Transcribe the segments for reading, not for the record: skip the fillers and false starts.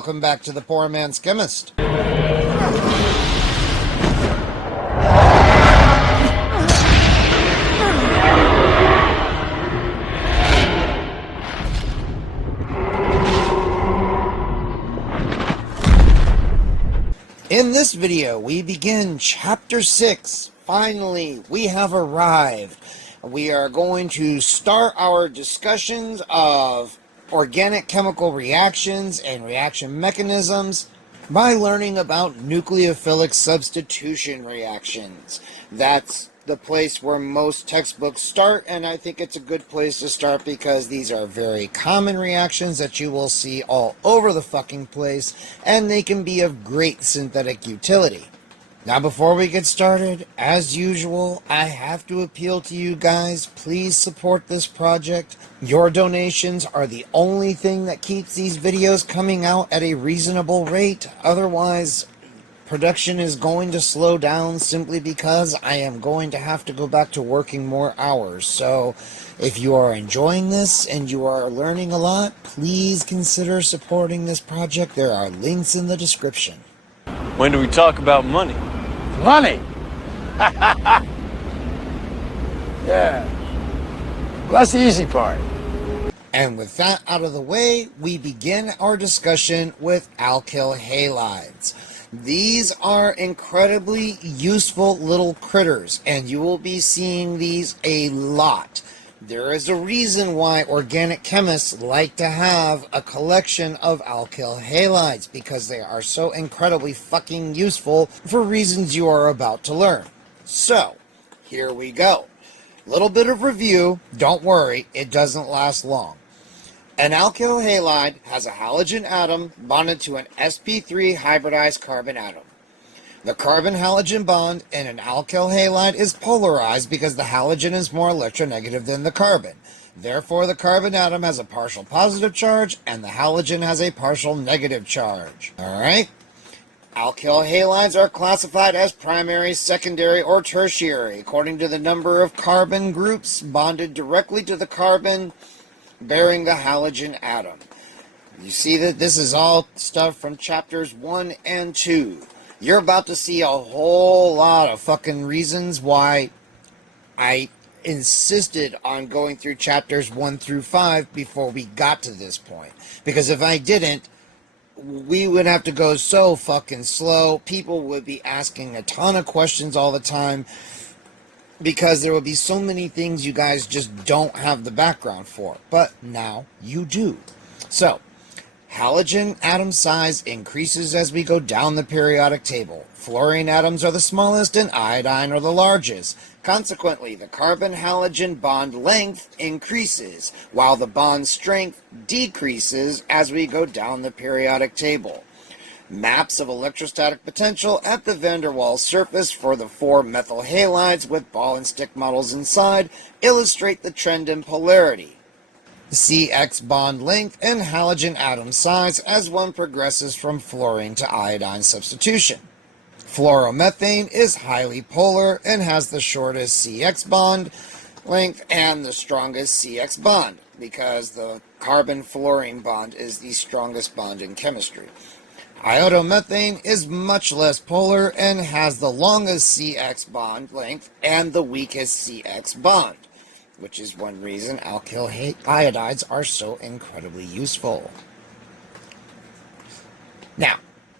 welcome back to the PoorMansChemist. In this video, we begin Chapter 6. Finally, we have arrived. We are going to start our discussions of organic chemical reactions and reaction mechanisms by learning about nucleophilic substitution reactions. That's the place where most textbooks start, and I think it's a good place to start because these are very common reactions that you will see all over the fucking place, and they can be of great synthetic utility. Now, before we get started, as usual, I have to appeal to you guys. Please support this project. Your donations are the only thing that keeps these videos coming out at a reasonable rate. Otherwise, production is going to slow down simply because I am going to have to go back to working more hours. So, if you are enjoying this and you are learning a lot, please consider supporting this project. There are links in the description. When do we talk about money? Money? Yeah. Well, that's the easy part. And with that out of the way, we begin our discussion with alkyl halides. These are incredibly useful little critters, and you will be seeing these a lot. There is a reason why organic chemists like to have a collection of alkyl halides, because they are so incredibly fucking useful for reasons you are about to learn. So, here we go. Little bit of review. Don't worry, it doesn't last long. An alkyl halide has a halogen atom bonded to an sp3 hybridized carbon atom. The carbon-halogen bond in an alkyl halide is polarized because the halogen is more electronegative than the carbon. Therefore, the carbon atom has a partial positive charge and the halogen has a partial negative charge. Alright? Alkyl halides are classified as primary, secondary, or tertiary according to the number of carbon groups bonded directly to the carbon bearing the halogen atom. You see that this is all stuff from chapters 1 and 2. You're about to see a whole lot of fucking reasons why I insisted on going through chapters 1 through 5 before we got to this point. Because if I didn't, we would have to go so fucking slow. People would be asking a ton of questions all the time because there would be so many things you guys just don't have the background for. But now you do. So, halogen atom size increases as we go down the periodic table. Fluorine atoms are the smallest and iodine are the largest. Consequently, the carbon-halogen bond length increases, while the bond strength decreases as we go down the periodic table. Maps of electrostatic potential at the van der Waals surface for the 4 methyl halides with ball and stick models inside illustrate the trend in polarity, CX bond length, and halogen atom size as one progresses from fluorine to iodine substitution. Fluoromethane is highly polar and has the shortest CX bond length and the strongest CX bond, because the carbon-fluorine bond is the strongest bond in chemistry. Iodomethane is much less polar and has the longest CX bond length and the weakest CX bond, which is one reason alkyl iodides are so incredibly useful. Now,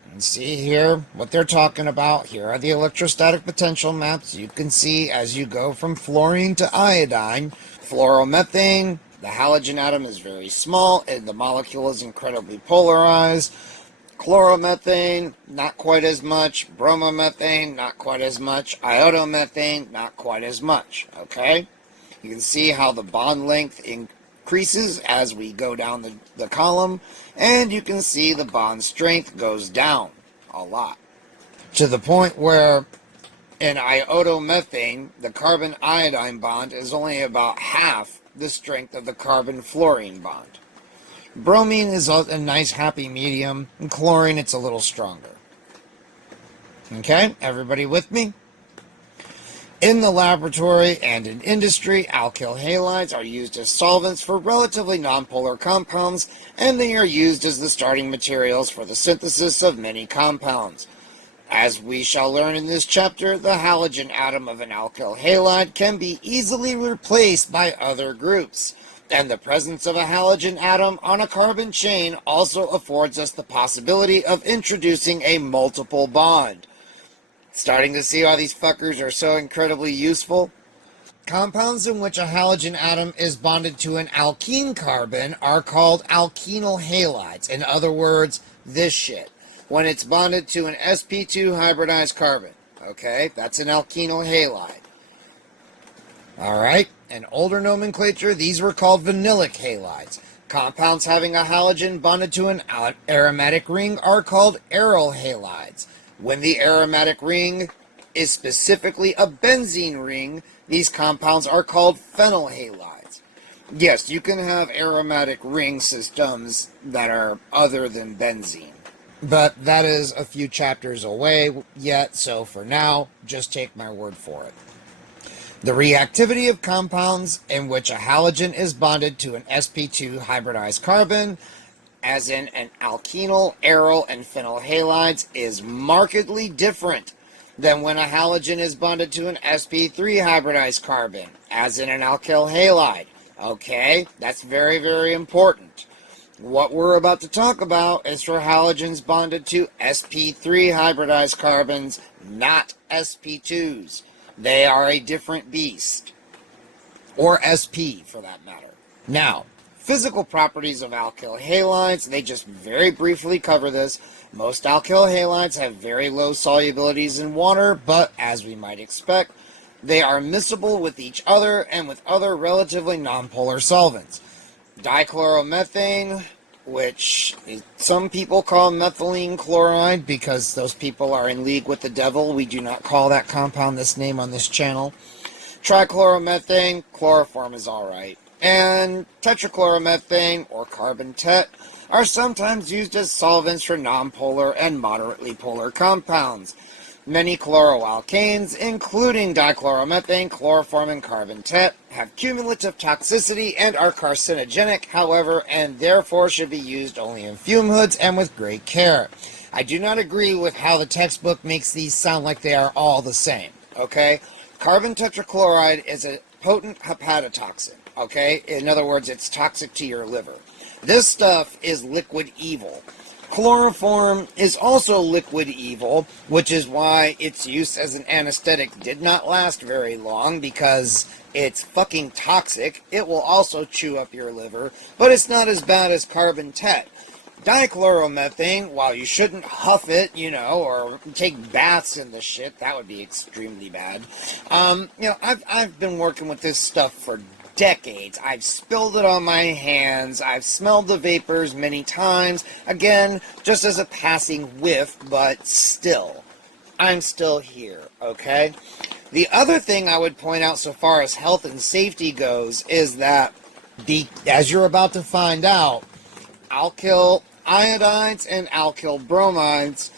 you can see here what they're talking about. Here are the electrostatic potential maps. You can see as you go from fluorine to iodine. Fluoromethane, the halogen atom is very small and the molecule is incredibly polarized. Chloromethane, not quite as much. Bromomethane, not quite as much. Iodomethane, not quite as much. Okay? You can see how the bond length increases as we go down the column, and you can see the bond strength goes down a lot. To the point where in iodomethane, the carbon-iodine bond is only about half the strength of the carbon-fluorine bond. Bromine is a nice happy medium, and chlorine it's a little stronger. Okay, everybody with me? In the laboratory and in industry, alkyl halides are used as solvents for relatively nonpolar compounds, and they are used as the starting materials for the synthesis of many compounds. As we shall learn in this chapter, the halogen atom of an alkyl halide can be easily replaced by other groups, and the presence of a halogen atom on a carbon chain also affords us the possibility of introducing a multiple bond. Starting to see why these fuckers are so incredibly useful? Compounds in which a halogen atom is bonded to an alkene carbon are called alkenyl halides. In other words, this shit. When it's bonded to an sp2 hybridized carbon. Okay, that's an alkenyl halide. Alright, in older nomenclature, these were called vinylic halides. Compounds having a halogen bonded to an aromatic ring are called aryl halides. When the aromatic ring is specifically a benzene ring, these compounds are called phenyl halides. Yes, you can have aromatic ring systems that are other than benzene. But that is a few chapters away yet, so for now, just take my word for it. The reactivity of compounds in which a halogen is bonded to an sp2 hybridized carbon, as in an alkenyl, aryl, and phenyl halides, is markedly different than when a halogen is bonded to an sp3 hybridized carbon, as in an alkyl halide. Okay, that's very, very important. What we're about to talk about is for halogens bonded to sp3 hybridized carbons, not sp2s. They are a different beast. Or sp, for that matter. Now, physical properties of alkyl halides, they just very briefly cover this. Most alkyl halides have very low solubilities in water, but as we might expect, they are miscible with each other and with other relatively nonpolar solvents. Dichloromethane, which some people call methylene chloride because those people are in league with the devil. We do not call that compound this name on this channel. Trichloromethane, chloroform is alright. And tetrachloromethane, or carbon tet, are sometimes used as solvents for nonpolar and moderately polar compounds. Many chloroalkanes, including dichloromethane, chloroform, and carbon tet, have cumulative toxicity and are carcinogenic, however, and therefore should be used only in fume hoods and with great care. I do not agree with how the textbook makes these sound like they are all the same, okay? Carbon tetrachloride is a potent hepatotoxin, okay? In other words, it's toxic to your liver. This stuff is liquid evil. Chloroform is also liquid evil, which is why its use as an anesthetic did not last very long, because it's fucking toxic. It will also chew up your liver, but it's not as bad as carbon tet. Dichloromethane, while you shouldn't huff it, or take baths in the shit, that would be extremely bad. I've been working with this stuff for decades. I've spilled it on my hands. I've smelled the vapors many times. Again, just as a passing whiff, but still, I'm still here, okay? The other thing I would point out so far as health and safety goes is that, as you're about to find out, alkyl iodides and alkyl bromides,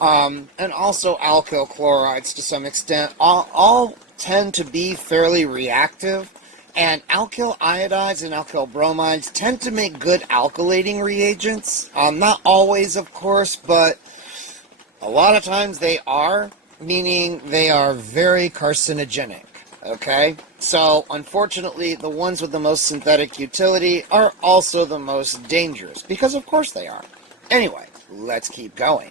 and also alkyl chlorides to some extent, all tend to be fairly reactive. And alkyl iodides and alkyl bromides tend to make good alkylating reagents. Not always, of course, but a lot of times they are, meaning they are very carcinogenic, okay? So, unfortunately, the ones with the most synthetic utility are also the most dangerous, because of course they are. Anyway, let's keep going.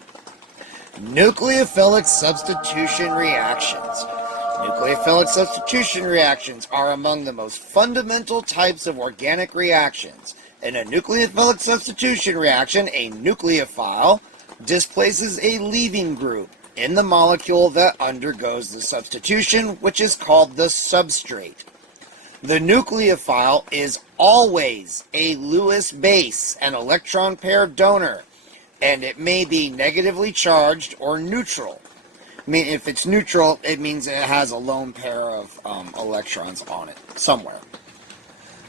Nucleophilic substitution reactions. Nucleophilic substitution reactions are among the most fundamental types of organic reactions. In a nucleophilic substitution reaction, a nucleophile displaces a leaving group in the molecule that undergoes the substitution, which is called the substrate. The nucleophile is always a Lewis base, an electron pair donor, and it may be negatively charged or neutral. I mean, if it's neutral, it means it has a lone pair of electrons on it, somewhere.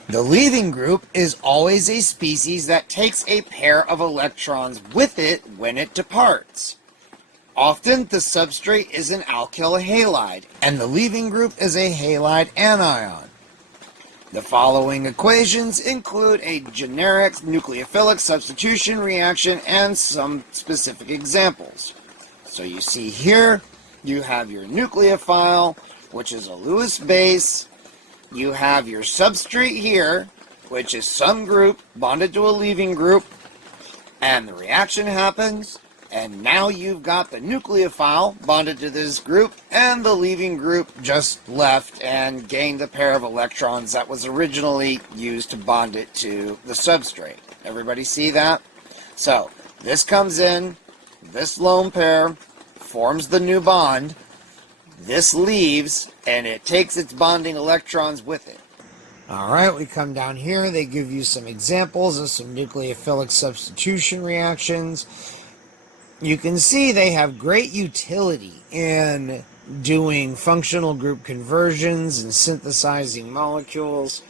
The leaving group is always a species that takes a pair of electrons with it when it departs. Often the substrate is an alkyl halide, and the leaving group is a halide anion. The following equations include a generic nucleophilic substitution reaction and some specific examples. So you see here, you have your nucleophile, which is a Lewis base. You have your substrate here, which is some group bonded to a leaving group, and the reaction happens, and now you've got the nucleophile bonded to this group, and the leaving group just left and gained the pair of electrons that was originally used to bond it to the substrate. Everybody see that? So, this comes in, this lone pair forms the new bond, this leaves, and it takes its bonding electrons with it. Alright, we come down here, they give you some examples of some nucleophilic substitution reactions. You can see they have great utility in doing functional group conversions and synthesizing molecules.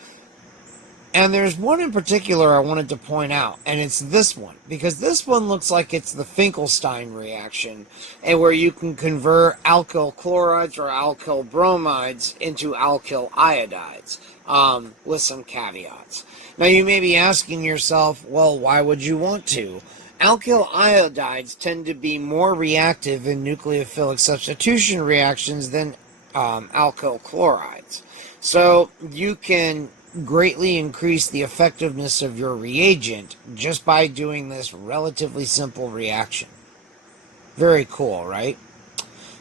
And there's one in particular I wanted to point out, and it's this one, because this one looks like it's the Finkelstein reaction, and where you can convert alkyl chlorides or alkyl bromides into alkyl iodides, with some caveats. Now you may be asking yourself, well, why would you want to? Alkyl iodides tend to be more reactive in nucleophilic substitution reactions than alkyl chlorides. So you can greatly increase the effectiveness of your reagent just by doing this relatively simple reaction. Very cool, right?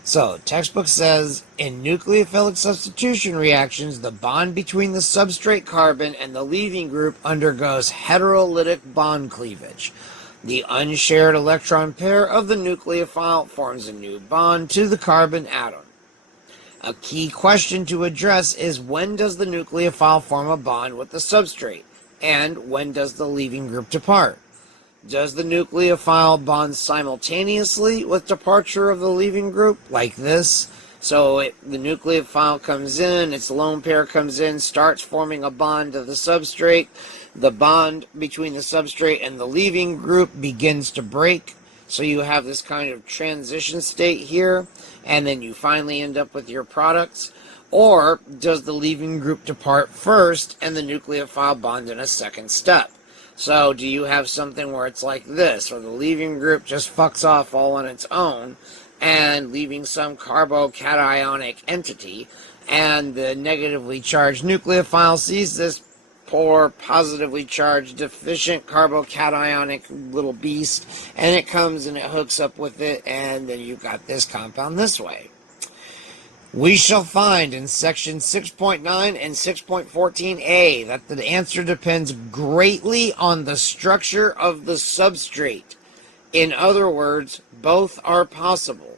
So, textbook says, in nucleophilic substitution reactions, the bond between the substrate carbon and the leaving group undergoes heterolytic bond cleavage. The unshared electron pair of the nucleophile forms a new bond to the carbon atom. A key question to address is, when does the nucleophile form a bond with the substrate, and when does the leaving group depart? Does the nucleophile bond simultaneously with departure of the leaving group, like this? So the nucleophile comes in, its lone pair comes in, starts forming a bond to the substrate. The bond between the substrate and the leaving group begins to break. So you have this kind of transition state here, and then you finally end up with your products. Or does the leaving group depart first and the nucleophile bond in a second step? So do you have something where it's like this, where the leaving group just fucks off all on its own and leaving some carbocationic entity, and the negatively charged nucleophile sees this poor positively charged deficient carbocationic little beast, and it comes and it hooks up with it, and then you've got this compound this way. We shall find in section 6.9 and 6.14a that the answer depends greatly on the structure of the substrate. In other words, both are possible.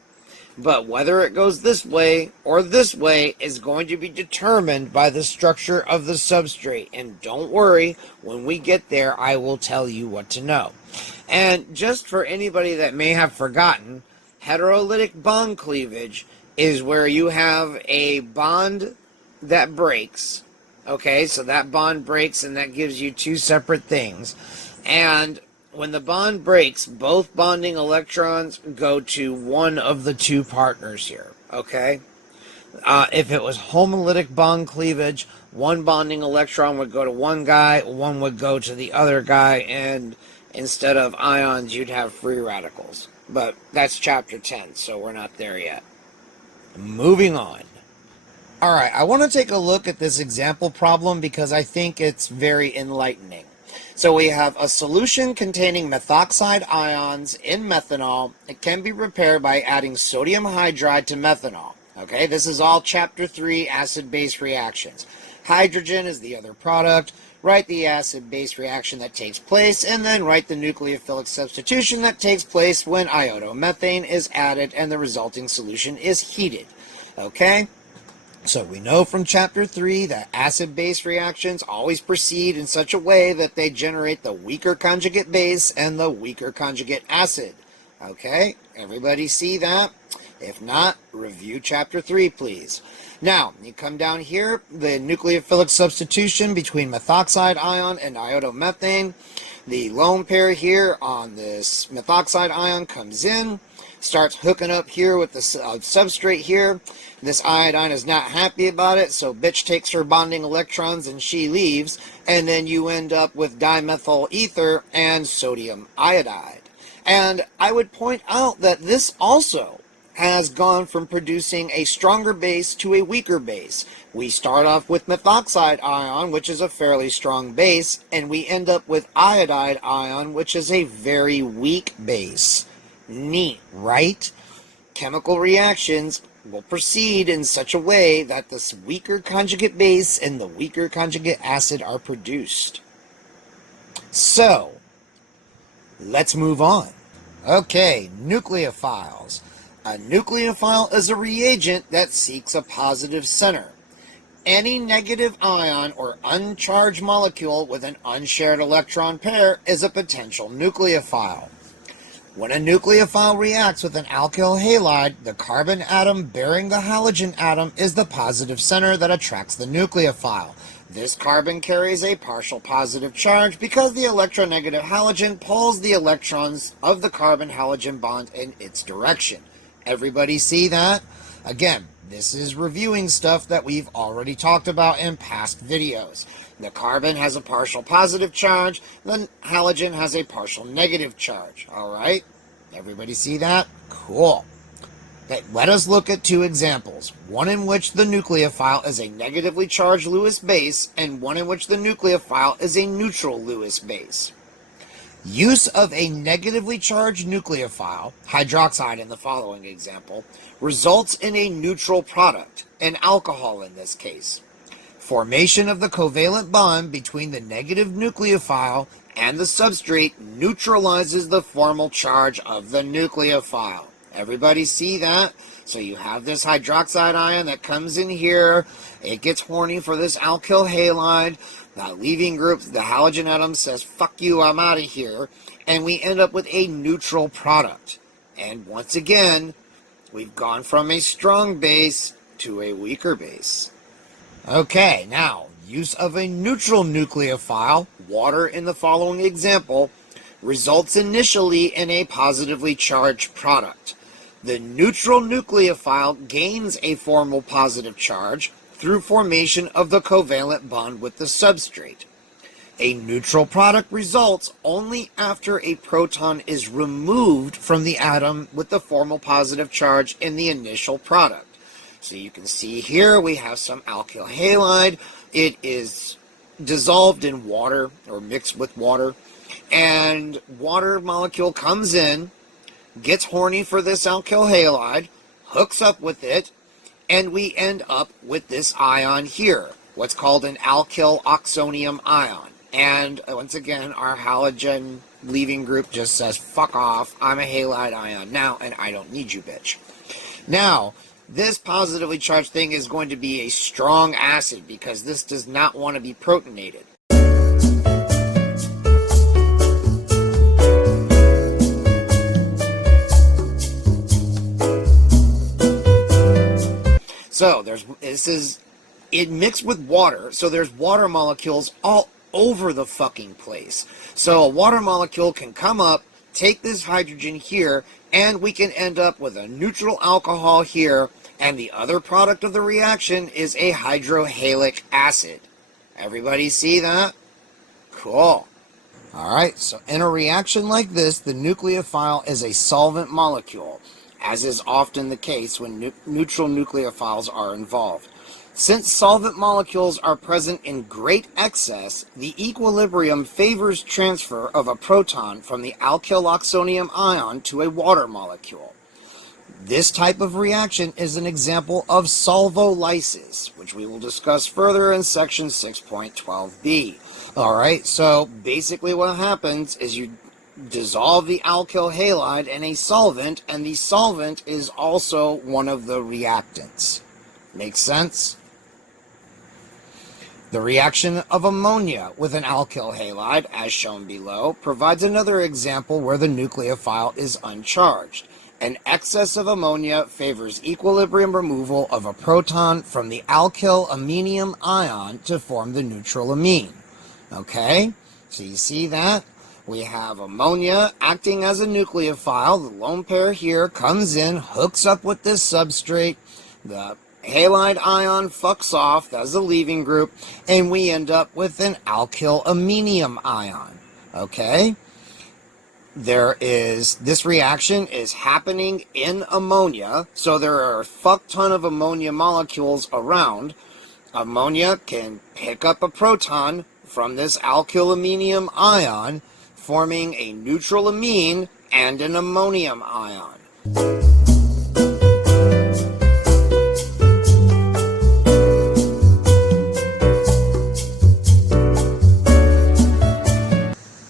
But whether it goes this way or this way is going to be determined by the structure of the substrate. And don't worry, when we get there, I will tell you what to know. And just for anybody that may have forgotten, heterolytic bond cleavage is where you have a bond that breaks. Okay, so that bond breaks and that gives you two separate things. And when the bond breaks, both bonding electrons go to one of the two partners here, okay? If it was homolytic bond cleavage, one bonding electron would go to one guy, one would go to the other guy, and instead of ions, you'd have free radicals. But that's chapter 10, so we're not there yet. Moving on. Alright, I want to take a look at this example problem because I think it's very enlightening. So we have a solution containing methoxide ions in methanol. It can be repaired by adding sodium hydride to methanol. Okay, this is all chapter 3 acid-base reactions. Hydrogen is the other product. Write the acid-base reaction that takes place, and then write the nucleophilic substitution that takes place when iodomethane is added and the resulting solution is heated. Okay? So we know from chapter 3 that acid-base reactions always proceed in such a way that they generate the weaker conjugate base and the weaker conjugate acid. Okay? Everybody see that? If not, review chapter 3, please. Now, you come down here, the nucleophilic substitution between methoxide ion and iodomethane. The lone pair here on this methoxide ion comes in. starts hooking up here with the substrate here. This iodine is not happy about it, so bitch takes her bonding electrons and she leaves, and then you end up with dimethyl ether and sodium iodide. And I would point out that this also has gone from producing a stronger base to a weaker base. We start off with methoxide ion, which is a fairly strong base, and we end up with iodide ion, which is a very weak base. Neat, right? Chemical reactions will proceed in such a way that this weaker conjugate base and the weaker conjugate acid are produced. So, let's move on. Okay, nucleophiles. A nucleophile is a reagent that seeks a positive center. Any negative ion or uncharged molecule with an unshared electron pair is a potential nucleophile. When a nucleophile reacts with an alkyl halide, the carbon atom bearing the halogen atom is the positive center that attracts the nucleophile. This carbon carries a partial positive charge because the electronegative halogen pulls the electrons of the carbon-halogen bond in its direction. Everybody see that? Again, this is reviewing stuff that we've already talked about in past videos. The carbon has a partial positive charge, the halogen has a partial negative charge. Alright? Everybody see that? Cool. Okay, let us look at two examples. One in which the nucleophile is a negatively charged Lewis base, and one in which the nucleophile is a neutral Lewis base. Use of a negatively charged nucleophile, hydroxide in the following example, results in a neutral product, an alcohol in this case. Formation of the covalent bond between the negative nucleophile and the substrate neutralizes the formal charge of the nucleophile. Everybody see that? So you have this hydroxide ion that comes in here, it gets horny for this alkyl halide, that leaving group, the halogen atom says, fuck you, I'm out of here, and we end up with a neutral product. And once again, we've gone from a strong base to a weaker base. Okay, now, use of a neutral nucleophile, water in the following example, results initially in a positively charged product. The neutral nucleophile gains a formal positive charge through formation of the covalent bond with the substrate. A neutral product results only after a proton is removed from the atom with the formal positive charge in the initial product. So you can see here we have some alkyl halide. It is dissolved in water or mixed with water, and water molecule comes in, gets horny for this alkyl halide, hooks up with it, and we end up with this ion here, what's called an alkyl oxonium ion. And once again, our halogen leaving group just says, fuck off, I'm a halide ion now, and I don't need you, bitch. Now, this positively charged thing is going to be a strong acid because this does not want to be protonated. So it mixed with water, so there's water molecules all over the fucking place. So a water molecule can come up, take this hydrogen here, and we can end up with a neutral alcohol here, and the other product of the reaction is a hydrohalic acid. Everybody see that? Cool. Alright, so in a reaction like this, the nucleophile is a solvent molecule, as is often the case when neutral nucleophiles are involved. Since solvent molecules are present in great excess, the equilibrium favors transfer of a proton from the alkyl oxonium ion to a water molecule. This type of reaction is an example of solvolysis, which we will discuss further in section 6.12b. Alright, so basically what happens is you dissolve the alkyl halide in a solvent, and the solvent is also one of the reactants. Makes sense? The reaction of ammonia with an alkyl halide, as shown below, provides another example where the nucleophile is uncharged. An excess of ammonia favors equilibrium removal of a proton from the alkyl aminium ion to form the neutral amine. Okay? So you see that? We have ammonia acting as a nucleophile. The lone pair here comes in, hooks up with this substrate. The halide ion fucks off, that's the leaving group, and we end up with an alkyl aminium ion. Okay? This reaction is happening in ammonia, so there are a fuck ton of ammonia molecules around. Ammonia can pick up a proton from this alkyl aminium ion, forming a neutral amine and an ammonium ion.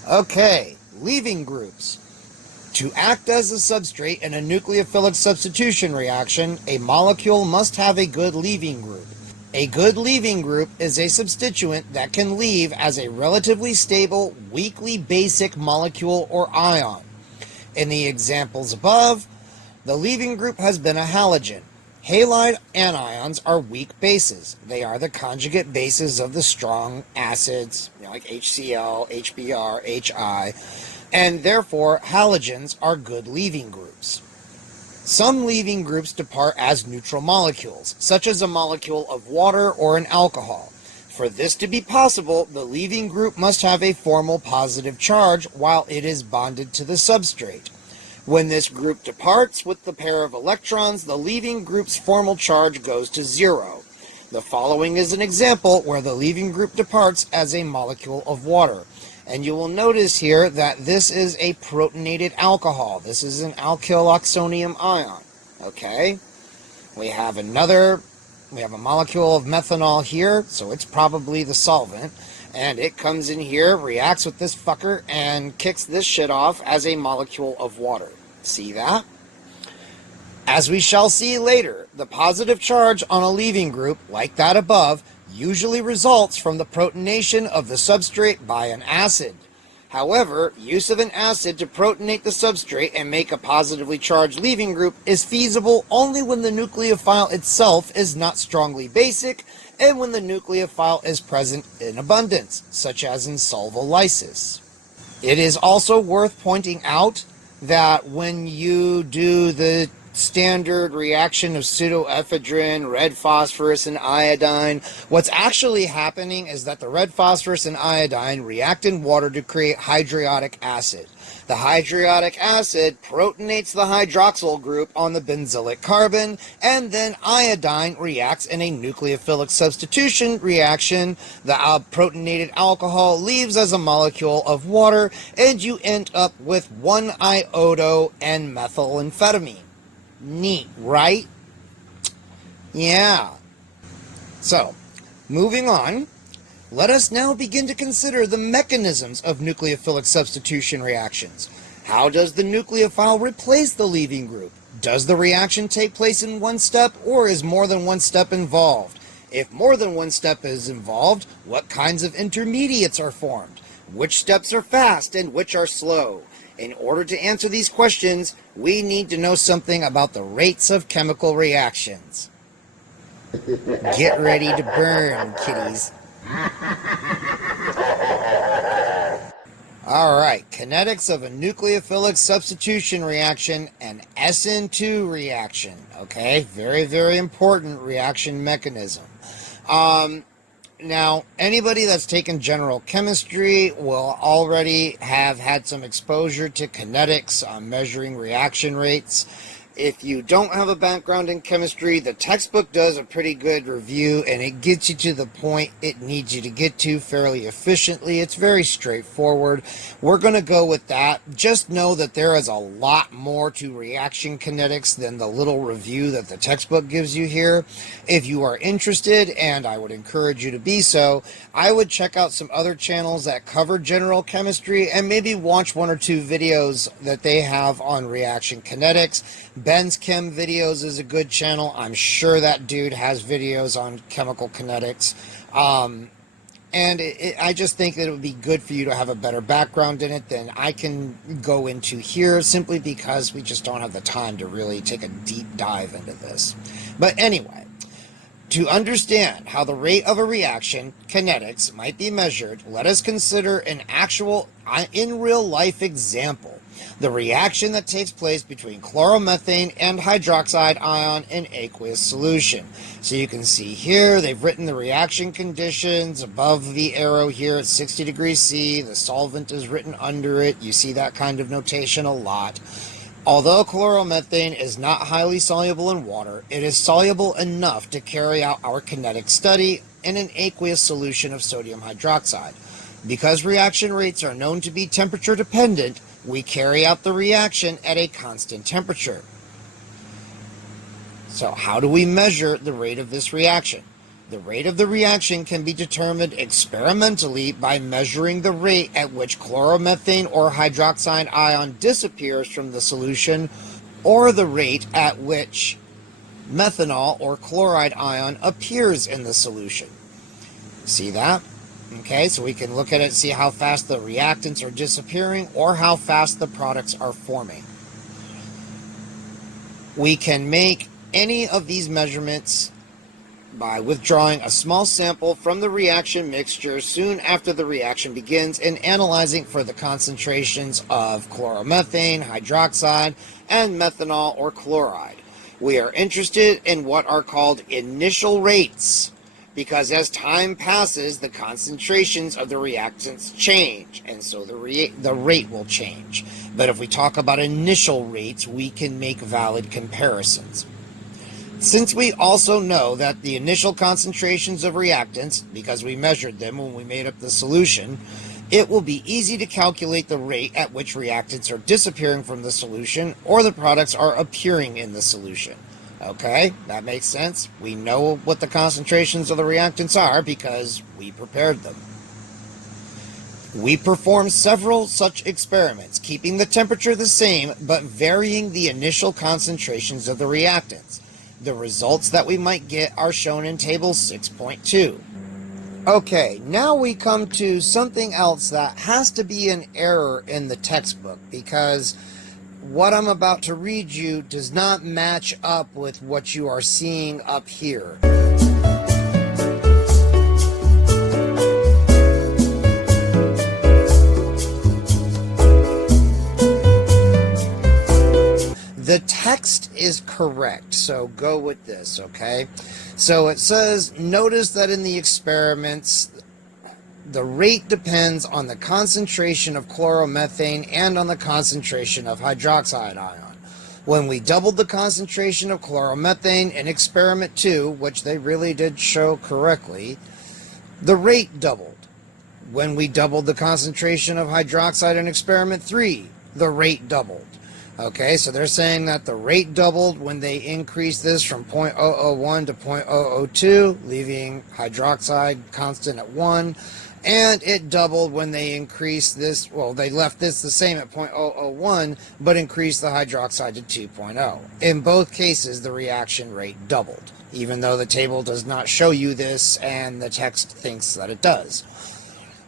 Okay, leaving groups. To act as a substrate in a nucleophilic substitution reaction, a molecule must have a good leaving group. A good leaving group is a substituent that can leave as a relatively stable, weakly basic molecule or ion. In the examples above, the leaving group has been a halogen. Halide anions are weak bases. They are the conjugate bases of the strong acids, like HCl, HBr, HI, and therefore halogens are good leaving groups. Some leaving groups depart as neutral molecules, such as a molecule of water or an alcohol. For this to be possible, the leaving group must have a formal positive charge while it is bonded to the substrate. When this group departs with the pair of electrons, the leaving group's formal charge goes to 0. The following is an example where the leaving group departs as a molecule of water. And you will notice here that this is a protonated alcohol. This is an alkyl oxonium ion. Okay? We have a molecule of methanol here, so it's probably the solvent. And it comes in here, reacts with this fucker, and kicks this shit off as a molecule of water. See that? As we shall see later, the positive charge on a leaving group, like that above, usually results from the protonation of the substrate by an acid. However, use of an acid to protonate the substrate and make a positively charged leaving group is feasible only when the nucleophile itself is not strongly basic and when the nucleophile is present in abundance, such as in solvolysis. It is also worth pointing out that when you do the standard reaction of pseudoephedrine, red phosphorus, and iodine, what's actually happening is that the red phosphorus and iodine react in water to create hydriodic acid. The hydriodic acid protonates the hydroxyl group on the benzylic carbon, and then iodine reacts in a nucleophilic substitution reaction. The protonated alcohol leaves as a molecule of water, and you end up with 1-iodo and methylamphetamine. Neat, right? Yeah. So, moving on, let us now begin to consider the mechanisms of nucleophilic substitution reactions. How does the nucleophile replace the leaving group? Does the reaction take place in one step, or is more than one step involved? If more than one step is involved, what kinds of intermediates are formed? Which steps are fast and which are slow? In order to answer these questions, we need to know something about the rates of chemical reactions. Get ready to burn, kiddies. Alright, kinetics of a nucleophilic substitution reaction, an SN2 reaction. Okay, very, very important reaction mechanism. Now, anybody that's taken general chemistry will already have had some exposure to kinetics on measuring reaction rates. If you don't have a background in chemistry, the textbook does a pretty good review, and it gets you to the point it needs you to get to fairly efficiently. It's very straightforward. We're going to go with that. Just know that there is a lot more to reaction kinetics than the little review that the textbook gives you here. If you are interested, and I would encourage you to be so, I would check out some other channels that cover general chemistry and maybe watch one or two videos that they have on reaction kinetics. Ben's Chem Videos is a good channel. I'm sure that dude has videos on chemical kinetics. And I just think that it would be good for you to have a better background in it than I can go into here, simply because we just don't have the time to really take a deep dive into this. But anyway, To understand how the rate of a reaction, kinetics, might be measured, let us consider an actual, in real life example. The reaction that takes place between chloromethane and hydroxide ion in aqueous solution. So you can see here, they've written the reaction conditions above the arrow here at 60 degrees C. The solvent is written under it. You see that kind of notation a lot. Although chloromethane is not highly soluble in water, it is soluble enough to carry out our kinetic study in an aqueous solution of sodium hydroxide. Because reaction rates are known to be temperature dependent, we carry out the reaction at a constant temperature. So how do we measure the rate of this reaction? The rate of the reaction can be determined experimentally by measuring the rate at which chloromethane or hydroxide ion disappears from the solution, or the rate at which methanol or chloride ion appears in the solution. See that? Okay, so we can look at it, see how fast the reactants are disappearing or how fast the products are forming. We can make any of these measurements by withdrawing a small sample from the reaction mixture soon after the reaction begins and analyzing for the concentrations of chloromethane, hydroxide, and methanol or chloride. We are interested in what are called initial rates, because as time passes, the concentrations of the reactants change, and so the rate will change. But if we talk about initial rates, we can make valid comparisons. Since we also know that the initial concentrations of reactants, because we measured them when we made up the solution, it will be easy to calculate the rate at which reactants are disappearing from the solution or the products are appearing in the solution. Okay, that makes sense. We know what the concentrations of the reactants are because we prepared them. We performed several such experiments, keeping the temperature the same but varying the initial concentrations of the reactants. The results that we might get are shown in table 6.2. Okay, now we come to something else that has to be an error in the textbook, because what I'm about to read you does not match up with what you are seeing up here. The text is correct, so go with this, okay? So it says, notice that in the experiments, the rate depends on the concentration of chloromethane and on the concentration of hydroxide ion. When we doubled the concentration of chloromethane in experiment 2, which they really did show correctly, the rate doubled. When we doubled the concentration of hydroxide in experiment 3, the rate doubled. Okay, so they're saying that the rate doubled when they increased this from 0.001 to 0.002, leaving hydroxide constant at 1, and it doubled when they increased this, well, they left this the same at 0.001, but increased the hydroxide to 2.0. In both cases, the reaction rate doubled, even though the table does not show you this and the text thinks that it does.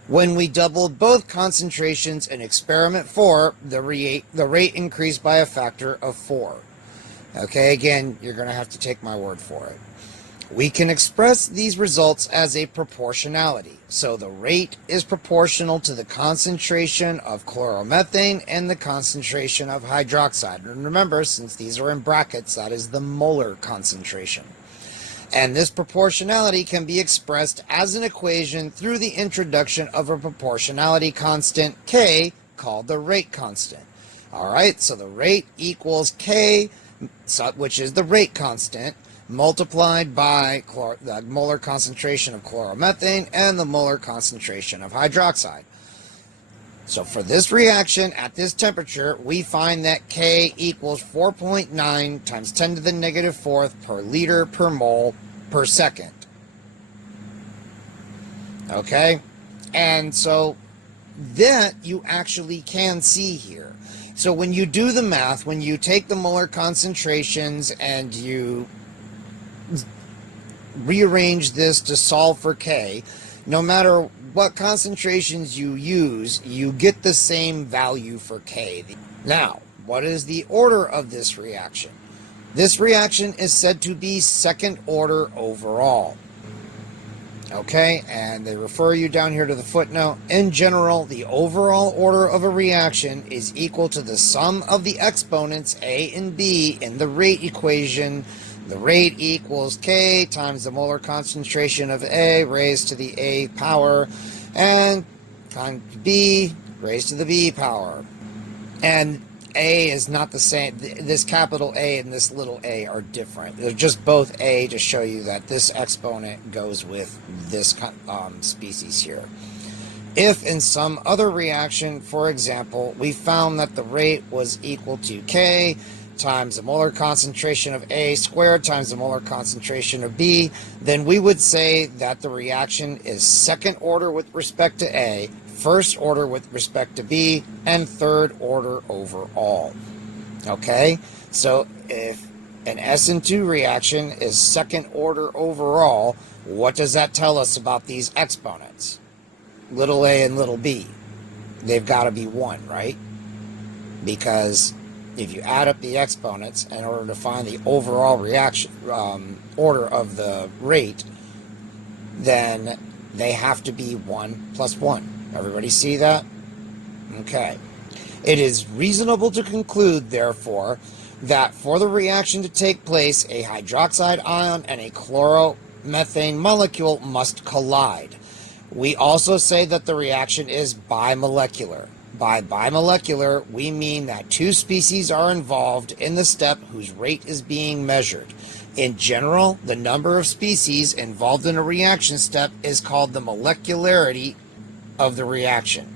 When we doubled both concentrations in experiment 4, the rate increased by a factor of 4. Okay, again, you're going to have to take my word for it. We can express these results as a proportionality. So the rate is proportional to the concentration of chloromethane and the concentration of hydroxide. And remember, since these are in brackets, that is the molar concentration. And this proportionality can be expressed as an equation through the introduction of a proportionality constant, K, called the rate constant. Alright, so the rate equals K, which is the rate constant, multiplied by the molar concentration of chloromethane and the molar concentration of hydroxide. So for this reaction at this temperature, we find that K equals 4.9 times 10 to the negative fourth per liter per mole per second. Okay? And so that you actually can see here. So when you do the math, when you take the molar concentrations and you rearrange this to solve for K, no matter what concentrations you use, you get the same value for K. Now, what is the order of this reaction? This reaction is said to be second order overall. Okay, and they refer you down here to the footnote. In general, the overall order of a reaction is equal to the sum of the exponents A and B in the rate equation. The rate equals K times the molar concentration of A raised to the A power, and times B raised to the B power. And A is not the same. This capital A and this little a are different. They're just both A to show you that this exponent goes with this species here. If in some other reaction, for example, we found that the rate was equal to K times the molar concentration of A squared times the molar concentration of B, then we would say that the reaction is second order with respect to A, first order with respect to B, and third order overall. Okay, so if an SN2 reaction is second order overall, what does that tell us about these exponents? Little a and little b. They've got to be 1, right? Because if you add up the exponents in order to find the overall reaction order of the rate, then they have to be 1 plus 1. Everybody see that? Okay. It is reasonable to conclude, therefore, that for the reaction to take place, a hydroxide ion and a chloromethane molecule must collide. We also say that the reaction is bimolecular. By bimolecular, we mean that 2 species are involved in the step whose rate is being measured. In general, the number of species involved in a reaction step is called the molecularity of the reaction.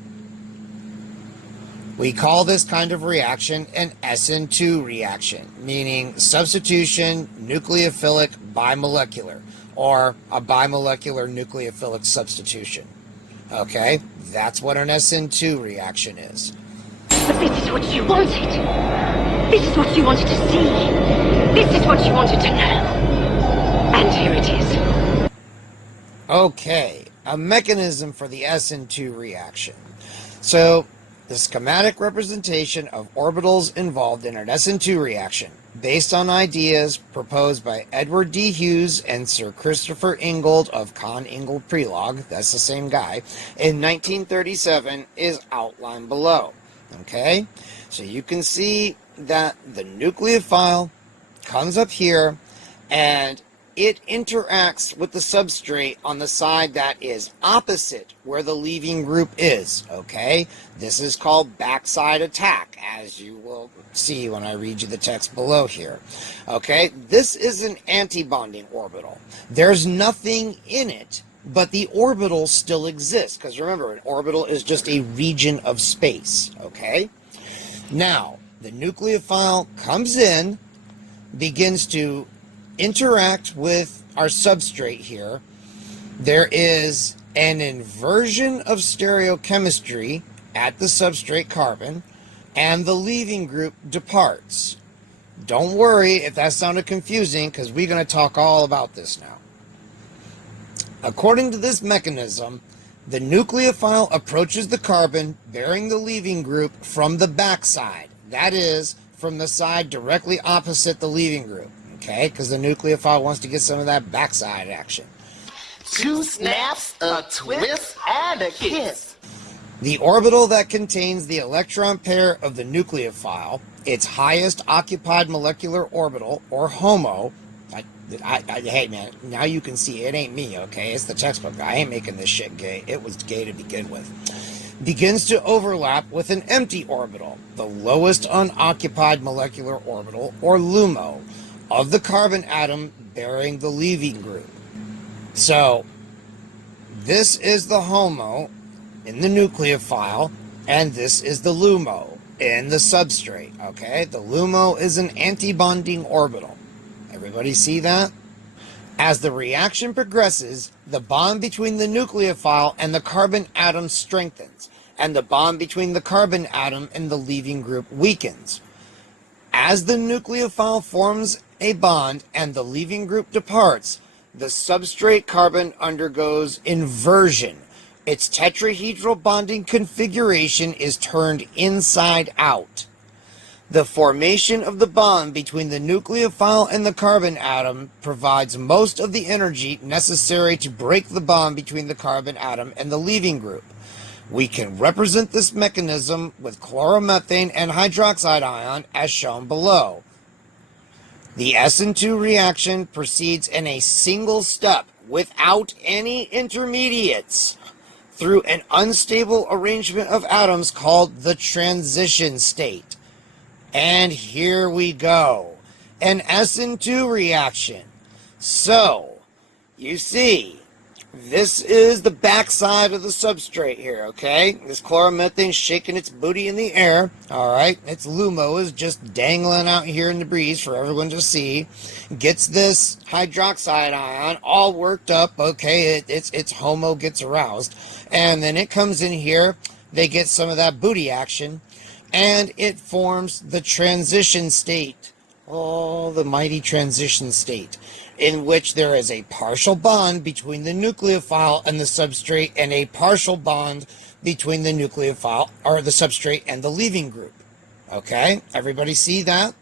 We call this kind of reaction an SN2 reaction, meaning substitution nucleophilic bimolecular, or a bimolecular nucleophilic substitution. Okay, that's what an SN2 reaction is. But this is what you wanted. This is what you wanted to see. This is what you wanted to know. And here it is. Okay, a mechanism for the SN2 reaction. So, the schematic representation of orbitals involved in an SN2 reaction, based on ideas proposed by Edward D. Hughes and Sir Christopher Ingold of Conn-Ingold Prelog, that's the same guy, in 1937, is outlined below. Okay, so you can see that the nucleophile comes up here and it interacts with the substrate on the side that is opposite where the leaving group is. Okay, this is called backside attack, as you will see when I read you the text below here. Okay, this is an antibonding orbital. There's nothing in it, but the orbital still exists, because remember, an orbital is just a region of space. Okay, now the nucleophile comes in, begins to interact with our substrate here. There is an inversion of stereochemistry at the substrate carbon, and the leaving group departs. Don't worry if that sounded confusing, because we're going to talk all about this now. According to this mechanism, the nucleophile approaches the carbon bearing the leaving group from the backside. That is, from the side directly opposite the leaving group. Okay, because the nucleophile wants to get some of that backside action. 2 snaps, a twist, and a kiss. The orbital that contains the electron pair of the nucleophile, its highest occupied molecular orbital, or HOMO, hey man, now you can see it ain't me, okay? It's the textbook. I ain't making this shit gay. It was gay to begin with. Begins to overlap with an empty orbital, the lowest unoccupied molecular orbital, or LUMO, of the carbon atom bearing the leaving group. So, this is the HOMO in the nucleophile, and this is the LUMO in the substrate, okay? The LUMO is an antibonding orbital. Everybody see that? As the reaction progresses, the bond between the nucleophile and the carbon atom strengthens, and the bond between the carbon atom and the leaving group weakens. As the nucleophile forms a bond and the leaving group departs, the substrate carbon undergoes inversion. Its tetrahedral bonding configuration is turned inside out. The formation of the bond between the nucleophile and the carbon atom provides most of the energy necessary to break the bond between the carbon atom and the leaving group. We can represent this mechanism with chloromethane and hydroxide ion as shown below. The SN2 reaction proceeds in a single step without any intermediates through an unstable arrangement of atoms called the transition state. And here we go, an SN2 reaction. So, you see, this is the backside of the substrate here, okay? This chloromethane shaking its booty in the air, all right? Its LUMO is just dangling out here in the breeze for everyone to see. Gets this hydroxide ion all worked up, okay? Its HOMO gets aroused. And then it comes in here, they get some of that booty action, and it forms the transition state. Oh, the mighty transition state, in which there is a partial bond between the nucleophile and the substrate and a partial bond between the nucleophile or the substrate and the leaving group. Okay, everybody see that?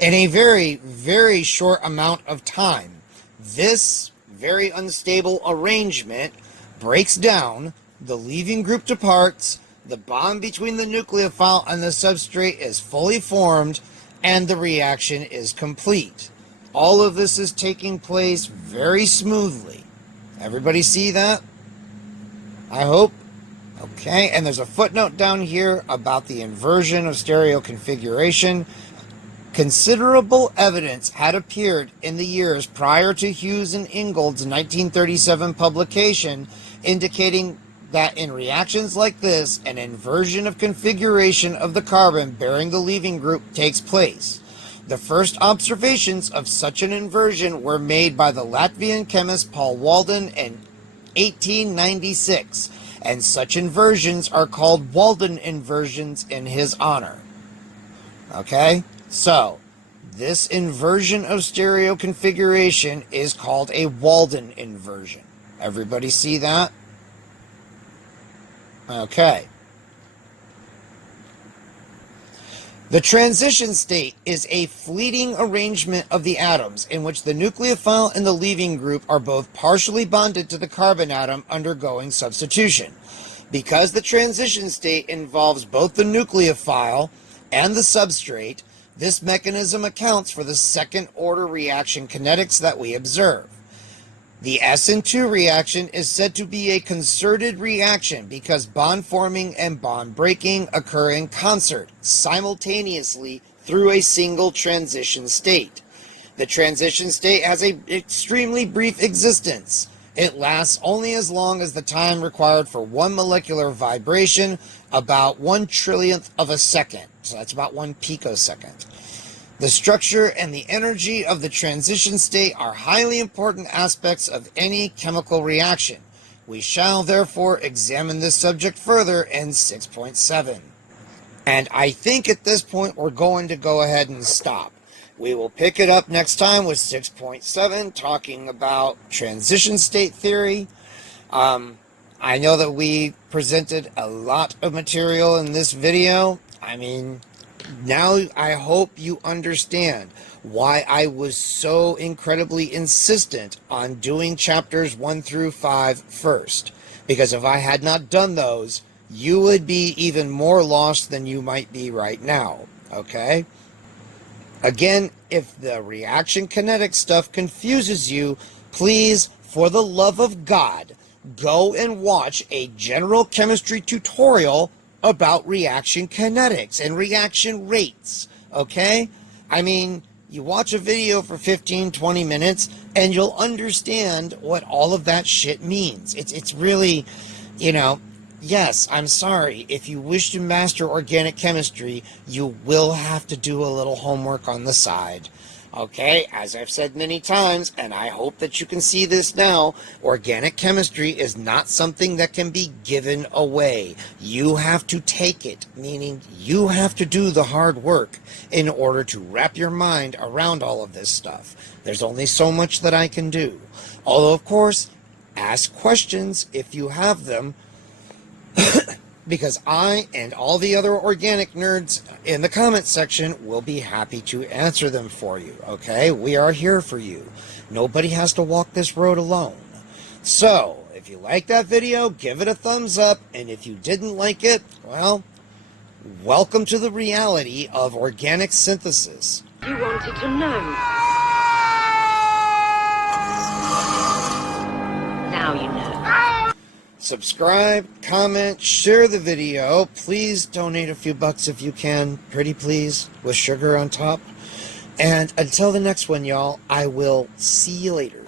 In a very, very short amount of time, this very unstable arrangement breaks down, the leaving group departs, the bond between the nucleophile and the substrate is fully formed, and the reaction is complete. All of this is taking place very smoothly. Everybody see that? I hope. Okay, and there's a footnote down here about the inversion of stereo configuration. Considerable evidence had appeared in the years prior to Hughes and Ingold's 1937 publication indicating that in reactions like this, an inversion of configuration of the carbon bearing the leaving group takes place. The first observations of such an inversion were made by the Latvian chemist Paul Walden in 1896, and such inversions are called Walden inversions in his honor. Okay, so this inversion of stereo configuration is called a Walden inversion. Everybody see that? Okay. The transition state is a fleeting arrangement of the atoms in which the nucleophile and the leaving group are both partially bonded to the carbon atom undergoing substitution. Because the transition state involves both the nucleophile and the substrate, this mechanism accounts for the second-order reaction kinetics that we observe. The SN2 reaction is said to be a concerted reaction because bond forming and bond breaking occur in concert, simultaneously through a single transition state. The transition state has an extremely brief existence. It lasts only as long as the time required for one molecular vibration, about 1/1,000,000th of a second. So that's about 1 picosecond. The structure and the energy of the transition state are highly important aspects of any chemical reaction. We shall therefore examine this subject further in 6.7. And I think at this point we're going to go ahead and stop. We will pick it up next time with 6.7, talking about transition state theory. I know that we presented a lot of material in this video. I mean, now I hope you understand why I was so incredibly insistent on doing chapters 1 through 5 first. Because if I had not done those, you would be even more lost than you might be right now. Okay? Again, if the reaction kinetic stuff confuses you, please, for the love of God, go and watch a general chemistry tutorial about reaction kinetics and reaction rates, okay? I mean, you watch a video for 15-20 minutes and you'll understand what all of that shit means. It's really, you know, yes, I'm sorry. If you wish to master organic chemistry, you will have to do a little homework on the side. Okay, as I've said many times, and I hope that you can see this now, organic chemistry is not something that can be given away. You have to take it, meaning you have to do the hard work in order to wrap your mind around all of this stuff. There's only so much that I can do. Although, of course, ask questions if you have them. because I and all the other organic nerds in the comment section will be happy to answer them for you, okay? We are here for you. Nobody has to walk this road alone. So, if you like that video, give it a thumbs up, and if you didn't like it, well, welcome to the reality of organic synthesis. You wanted to know. Now you know. Subscribe, comment, share the video. Please donate a few bucks if you can, pretty please, with sugar on top. And until the next one, y'all, I will see you later.